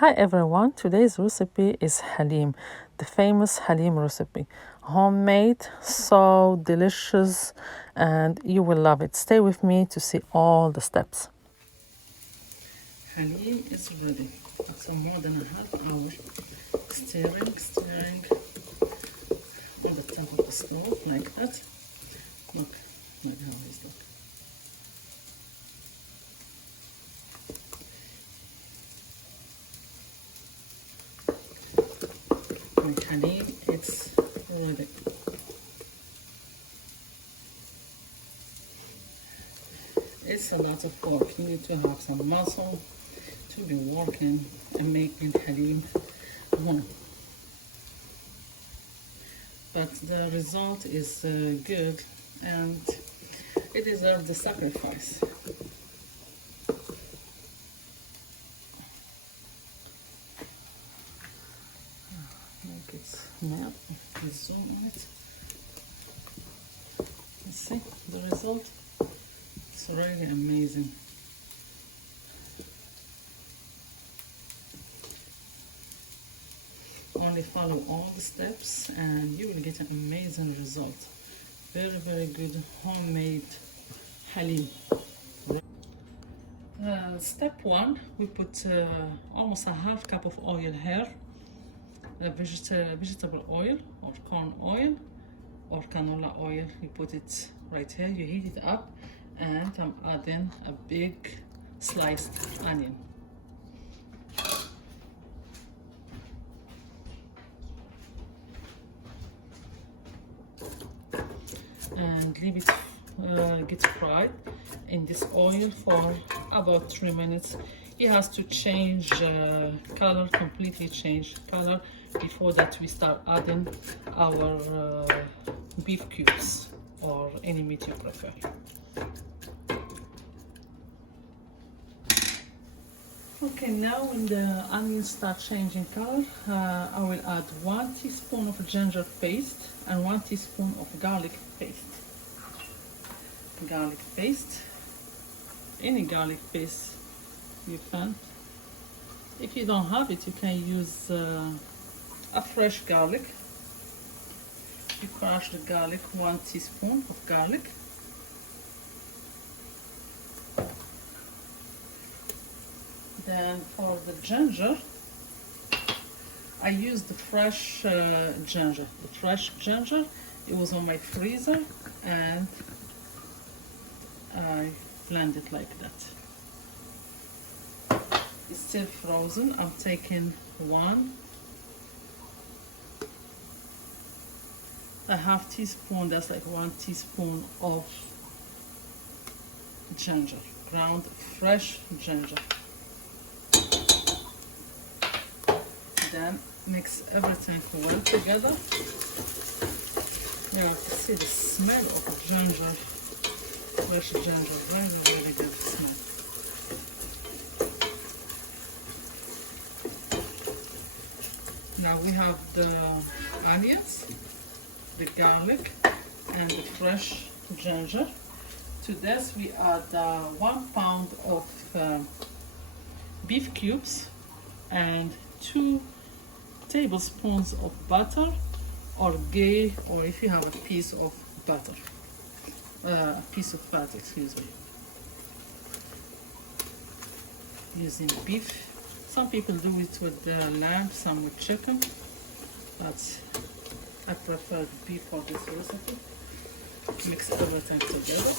Hi everyone, today's recipe is Haleem, the famous Haleem recipe. Homemade, so delicious, and you will love it. Stay with me to see all the steps. Haleem is ready after more than a half hour. Stirring on the top of the stove like that. Look how it's look. My Haleem, it's ready. It's a lot of work. You need to have some muscle to be working and making Haleem one. But the result is good and it deserves the sacrifice. Look, it's melt. You zoom on it. You see the result? It's really amazing. Only follow all the steps and you will get an amazing result. Very good homemade Haleem. Step 1, we put almost a half cup of oil here. Vegetable oil or corn oil or canola oil. You put it right here, you heat it up, and I'm adding a big sliced onion. And leave it get fried in this oil for about 3 minutes. It has to change color, completely change color. Before that, we start adding our beef cubes or any meat you prefer. Okay, now when the onions start changing color, I will add 1 teaspoon of ginger paste and 1 teaspoon of garlic paste. Garlic paste, any garlic paste you can. If you don't have it, you can use a fresh garlic. You crush the garlic, 1 teaspoon of garlic. Then for the ginger, I used the fresh ginger. The fresh ginger, it was on my freezer and I blend it like that. It's still frozen. I'm taking a half teaspoon, that's like 1 teaspoon of ginger, ground fresh ginger. Then mix everything well together. You have to see the smell of ginger, fresh ginger, really good smell. Now we have the onions, the garlic, and the fresh ginger. To this we add 1 pound of beef cubes and 2 tablespoons of butter or ghee, or if you have a piece of butter, a piece of fat, excuse me. Using beef. Some people do it with lamb, some with chicken, but I prefer beef for this recipe. Mix everything together.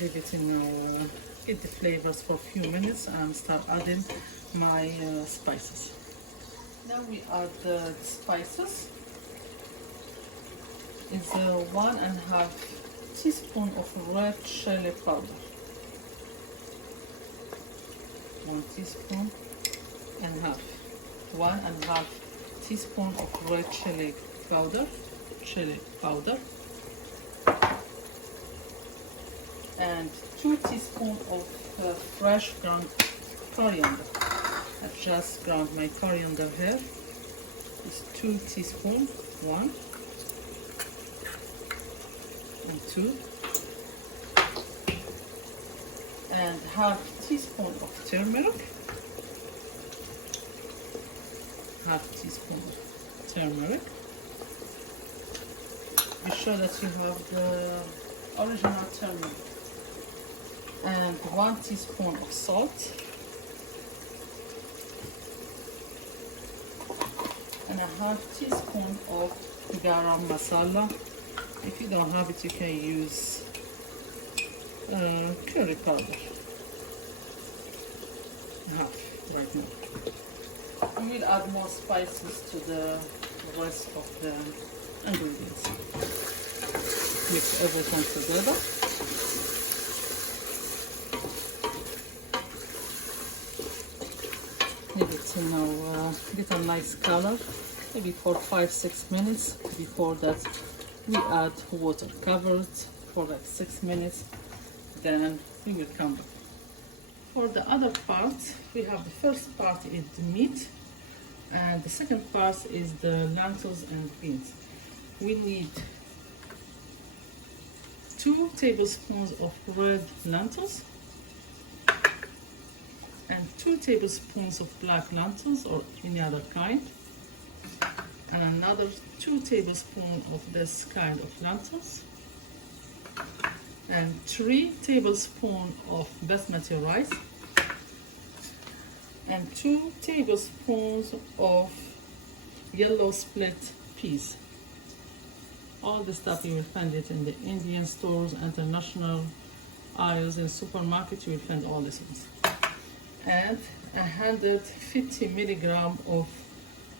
Leave it in get the flavors for a few minutes and start adding my spices. Now we add the spices. It's 1.5 teaspoon of red chili powder. 1 teaspoon and half. 1.5 teaspoon of red chili powder. And 2 teaspoons of fresh ground coriander. I've just ground my coriander here. It's 2 teaspoons, 1. and 2, and half teaspoon of turmeric, half teaspoon of turmeric. Be sure that you have the original turmeric, and 1 teaspoon of salt, and a half teaspoon of garam masala. If you don't have it, you can use curry powder. Half right now. And we'll add more spices to the rest of the ingredients. Mix everything together. Need it to now get a nice color, maybe for 5-6 minutes. Before that, we add water. Cover it for like 6 minutes, then we will come back. For the other part, we have the first part is the meat, and the second part is the lentils and beans. We need 2 tablespoons of red lentils and 2 tablespoons of black lentils or any other kind, and another 2 tablespoons of this kind of lentils, and 3 tablespoons of basmati rice, and 2 tablespoons of yellow split peas. All the stuff you will find it in the Indian stores, international aisles, and supermarkets. You will find all these ones. And 150 milligram of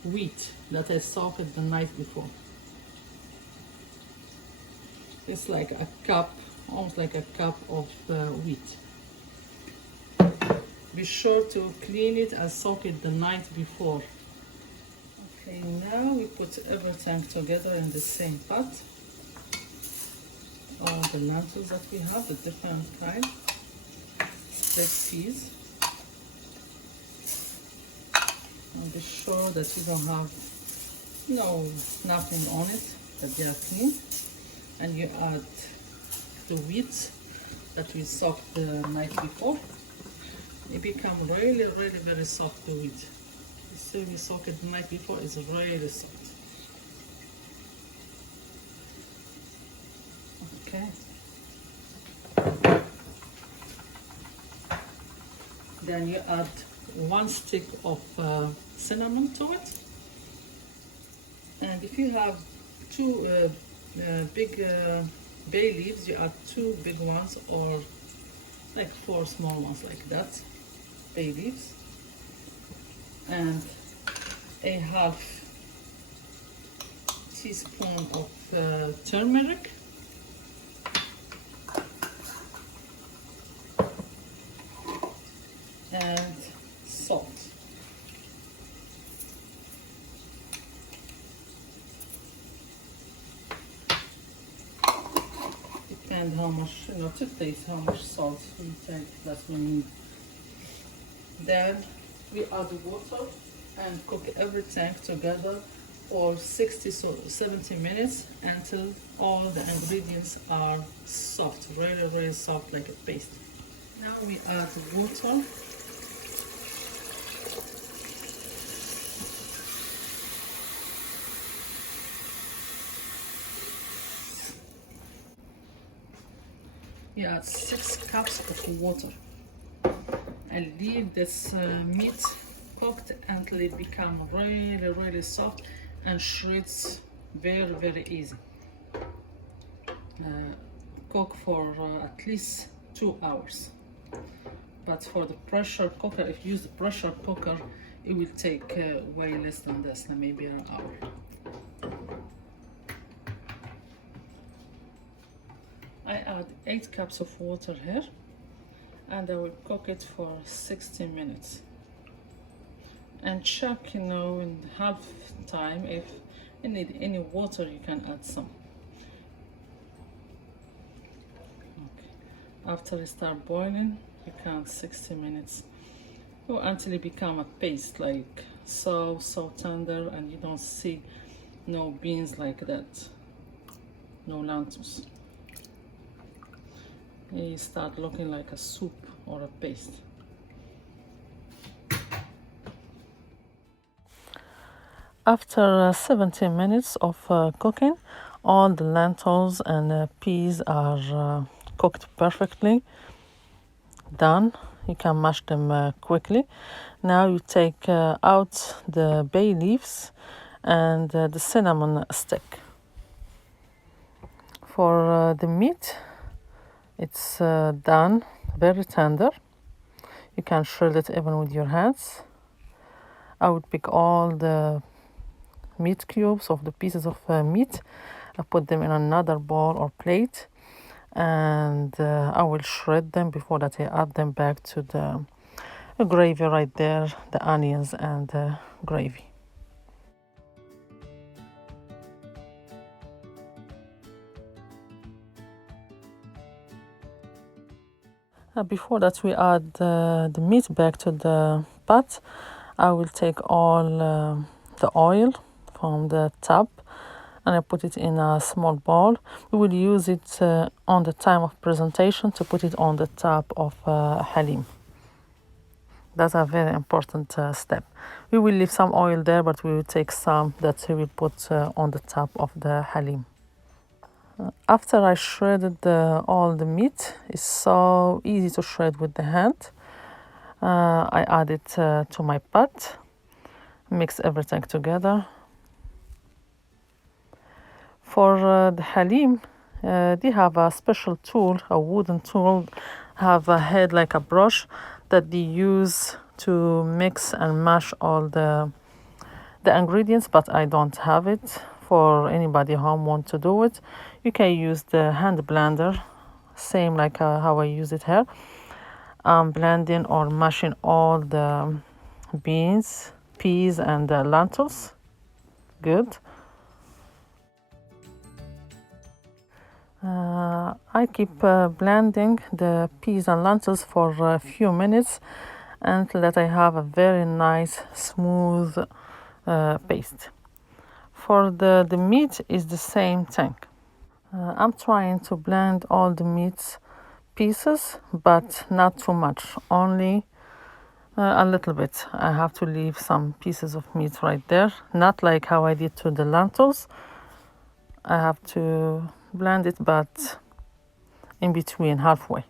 wheat that I soaked the night before. It's like a cup, almost like a cup of wheat. Be sure to clean it and soak it the night before. Okay, now we put everything together in the same pot. All the lentils that we have, the different kind, split peas. And be sure that you don't have nothing on it, that they are clean. And you add the wheat that we soaked the night before. It become really, really very soft, the wheat. You see, we soaked it the night before, it's really soft. Okay. Then you add 1 stick of cinnamon to it. And if you have 2 big bay leaves, you add 2 big ones, or like 4 small ones like that, bay leaves. And a half teaspoon of turmeric, and salt. Depend how much, to taste how much salt we take that we need. Then we add water and cook everything together for 60 to 70 minutes until all the ingredients are soft, really, really soft, like a paste. Now we add water. We add 6 cups of water and leave this meat cooked until it becomes really, really soft and shreds very, very easy. Cook for at least 2 hours. But for the pressure cooker, if you use the pressure cooker, it will take way less than this, maybe an hour. I add 8 cups of water here, and I will cook it for 60 minutes. And check, in half time, if you need any water, you can add some. Okay. After it start boiling, you count 60 minutes. Go until it become a paste, like so tender, and you don't see no beans like that, no lentils. it start looking like a soup or a paste. After 17 minutes of cooking, all the lentils and peas are cooked perfectly. Done. You can mash them quickly. Now you take out the bay leaves and the cinnamon stick. For the meat, it's done, very tender. You can shred it even with your hands. I would pick all the meat cubes of the pieces of meat. I put them in another bowl or plate, and I will shred them before that I add them back to the gravy right there, the onions and the gravy. Before that we add the meat back to the pot, I will take all the oil from the tub and I put it in a small bowl. We will use it on the time of presentation to put it on the top of halim. That's a very important step. We will leave some oil there, but we will take some that we will put on the top of the halim. After I shredded all the meat, it's so easy to shred with the hand. I add it to my pot, mix everything together. For the halim, they have a special tool, a wooden tool, have a head like a brush that they use to mix and mash all the ingredients, but I don't have it. For anybody who want to do it, you can use the hand blender, same like how I use it here. Blending or mashing all the beans, peas and lentils. Good. I keep blending the peas and lentils for a few minutes until that I have a very nice smooth paste. For the meat is the same thing. I'm trying to blend all the meat pieces, but not too much, only a little bit. I have to leave some pieces of meat right there, not like how I did to the lentils. I have to blend it, but in between, halfway.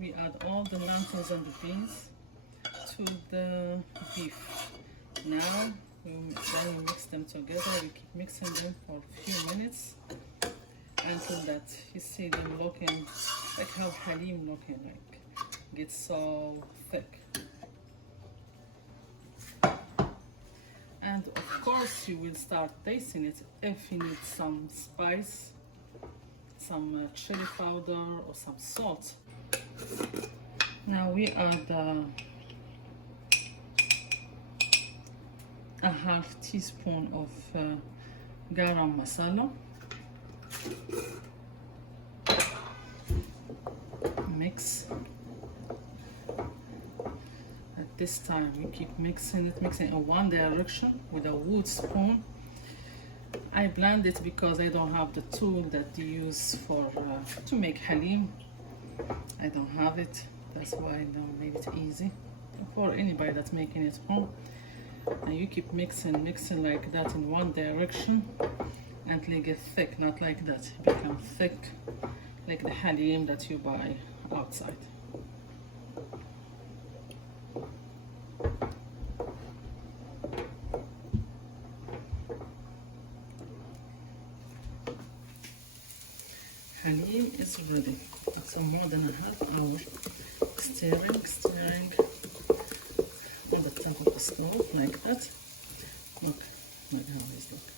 We add all the lentils and the beans to the beef. Now then we mix them together. We keep mixing them for a few minutes until that you see them looking like how halim looking like. Gets so thick. And of course you will start tasting it if you need some spice, some chili powder or some salt. Now we add a half teaspoon of garam masala. Mix. At this time we keep mixing in one direction with a wood spoon. I blend it because I don't have the tool that you use for to make halim. I don't have it, that's why I made it easy for anybody that's making it home. And you keep mixing like that in one direction until it gets thick, not like that. It becomes thick like the halim that you buy outside. Halim is ready. It's more than a half hour stirring on the top of the stove like that. Look how this looks.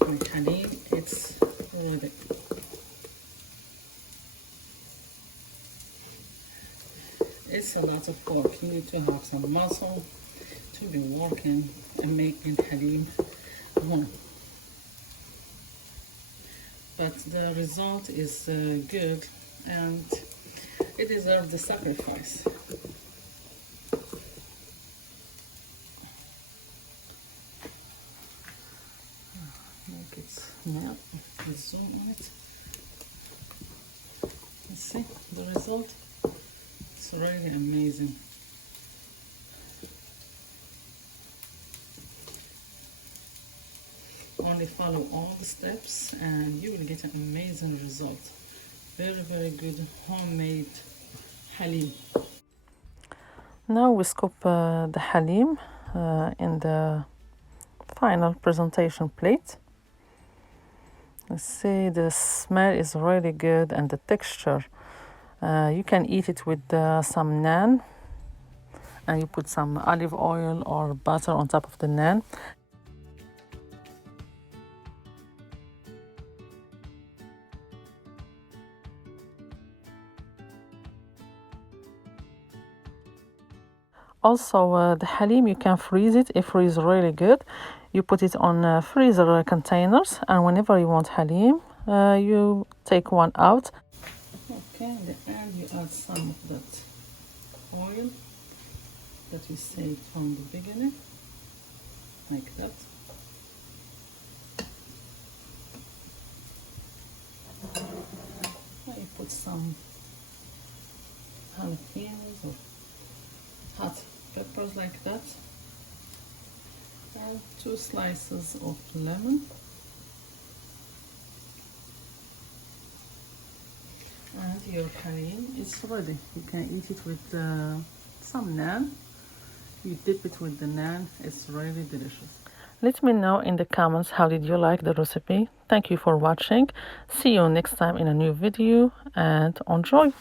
And halim, it's ready. It's a lot of work. You need to have some muscle to be working and making halim home. But the result is good and it deserves the sacrifice. Make it melt. Zoom on it. Let's see the result. It's really amazing. Only follow all the steps and you will get an amazing result. Very, very good homemade halim. Now we scoop the halim in the final presentation plate. You see the smell is really good and the texture. You can eat it with some naan, and you put some olive oil or butter on top of the naan. Also, the halim, you can freeze it. It freezes really good. You put it on freezer containers, and whenever you want halim, you take one out. Okay, in the end you add some of that oil that we saved from the beginning, like that. Now you put some jalapenos or hot peppers like that, and 2 slices of lemon, and your halim is ready. You can eat it with some naan. You dip it with the naan. It's really delicious. Let me know in the comments how did you like the recipe. Thank you for watching. See you next time in a new video and enjoy.